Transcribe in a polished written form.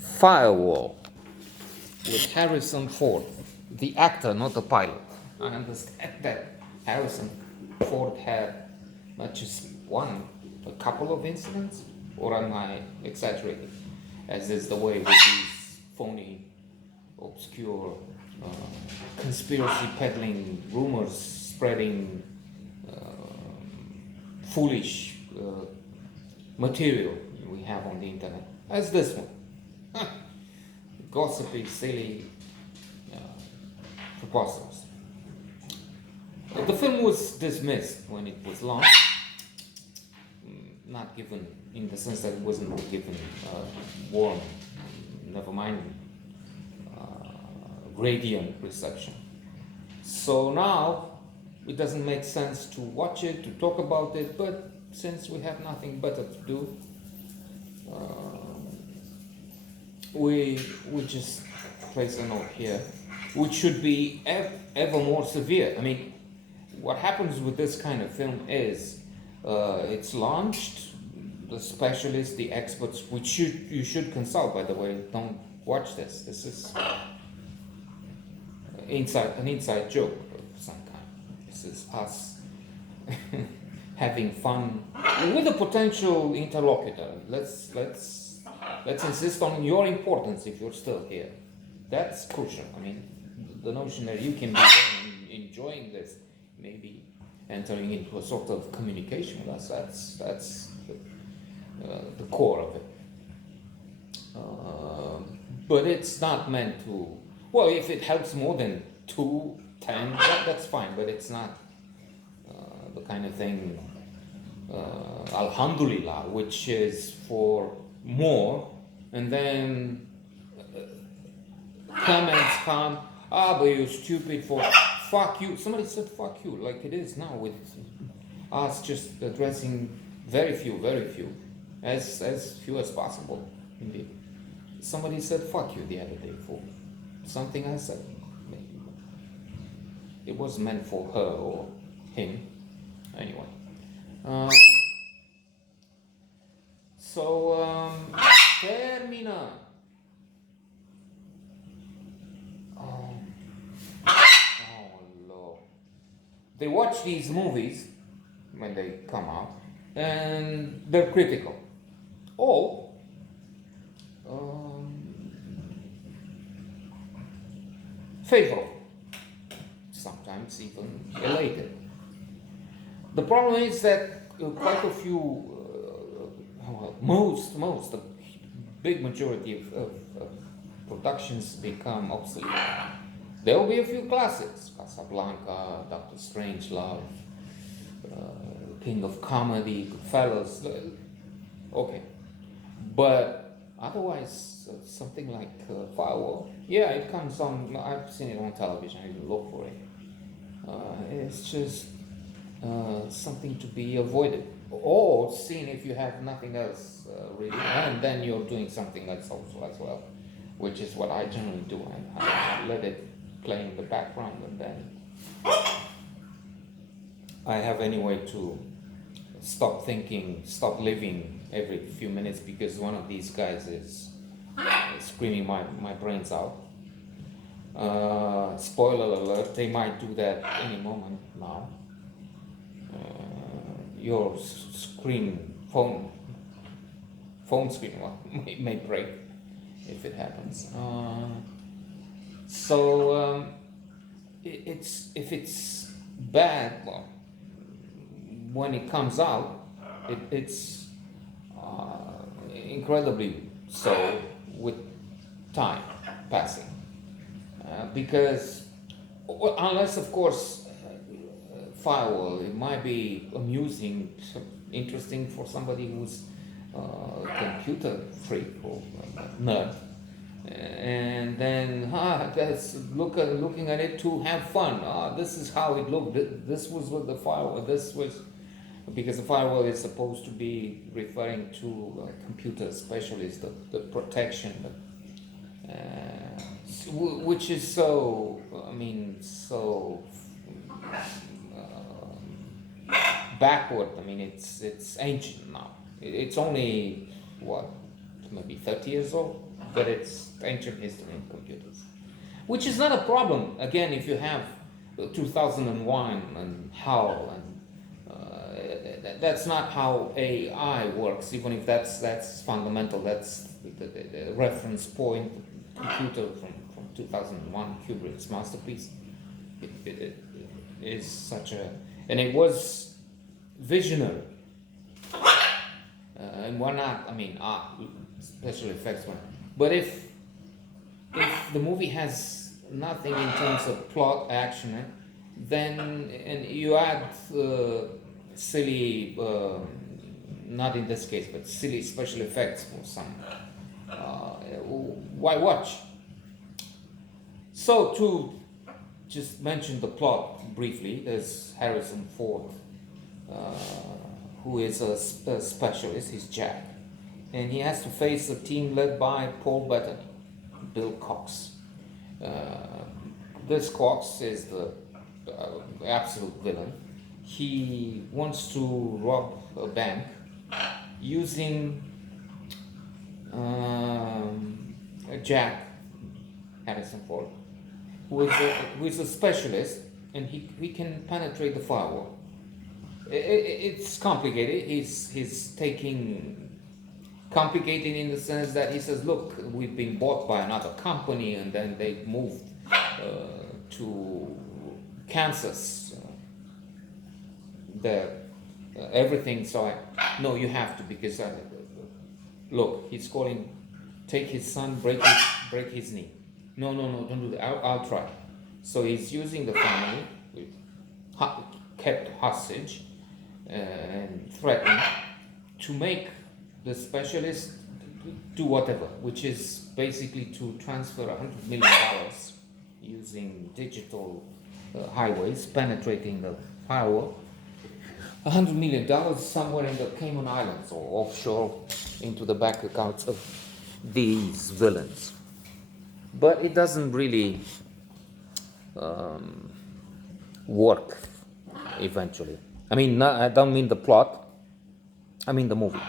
Firewall with Harrison Ford, the actor, not the pilot. I understand that Harrison Ford had not just one, a couple of incidents, or am I exaggerating? As is the way with these phony, obscure, conspiracy peddling rumors, spreading foolish material we have on the internet, as this one. Gossipy, silly, preposterous. The film was dismissed when it was launched, not given in the sense that it wasn't given warm, never mind radiant reception. So now it doesn't make sense to watch it, to talk about it, but since we have nothing better to do, we just place a note here, which should be ever more severe. I mean, what happens with this kind of film is it's launched, the specialists, the experts, which you should consult, by the way. Don't watch this. This is an inside joke of some kind. This is us having fun with a potential interlocutor. Let's insist on your importance if you're still here. That's crucial. I mean, the notion that you can be enjoying this, maybe entering into a sort of communication with us, that's the core of it. But it's not meant to, well, if it helps more than 2, 10, that's fine, but it's not the kind of thing, alhamdulillah, which is for more, and then comments come, but you're stupid for, fuck you. Somebody said fuck you, like it is now, with us just addressing very few, as few as possible, indeed. Somebody said fuck you the other day for something I said. Maybe it was meant for her or him. Anyway. Termina. Oh Lord. They watch these movies when they come out and they're critical. Or favorable. Sometimes even elated. The problem is that quite a few, most, the big majority of productions become obsolete. There will be a few classics: Casablanca, Doctor Strangelove, King of Comedy, Goodfellas. Okay, but otherwise, something like Firewall, yeah, it comes on. I've seen it on television. I didn't look for it. It's just something to be avoided, or seen if you have nothing else really, and then you're doing something else also as well, which is what I generally do. I let it play in the background, and then I have any way to stop thinking, stop living every few minutes, because one of these guys is screaming my brains out. Spoiler alert, they might do that any moment now. Your phone screen may break if it happens. If it's bad, well, when it comes out, it's incredibly so with time passing, because unless of course Firewall, it might be amusing, interesting for somebody who's a computer freak or nerd, and then that's looking at it to have fun. This is how it looked. This was what the Firewall. This was because the Firewall is supposed to be referring to computer specialists, the protection, which is so. I mean, so. Backward. I mean, it's ancient now. It's only what maybe 30 years old, but it's ancient history in computers, which is not a problem. Again, if you have 2001 and HAL, and that's not how AI works, even if that's fundamental. That's the reference point computer from 2001, Kubrick's masterpiece. It is such a, and it was visionary. And why not? I mean, special effects one. But if the movie has nothing in terms of plot, action, then and you add silly, not in this case, but silly special effects for some, why watch? So to just mention the plot briefly, there's Harrison Ford, who is a specialist. He's Jack, and he has to face a team led by Paul Bettany, Bill Cox. This Cox is the absolute villain. He wants to rob a bank using Jack, Harrison Ford, who is a specialist, and he can penetrate the firewall. It's complicated. He's taking complicated in the sense that he says, look, we've been bought by another company, and then they moved to Kansas. Everything. So no, you have to, because look, he's calling, take his son, break his knee. No, don't do that. I'll try. So he's using the family, kept hostage, and threatened to make the specialist do whatever, which is basically to transfer $100 million using digital highways, penetrating the firewall. $100 million somewhere in the Cayman Islands or offshore into the bank accounts of these villains. But it doesn't really work eventually. I mean, I don't mean the plot, I mean the movie.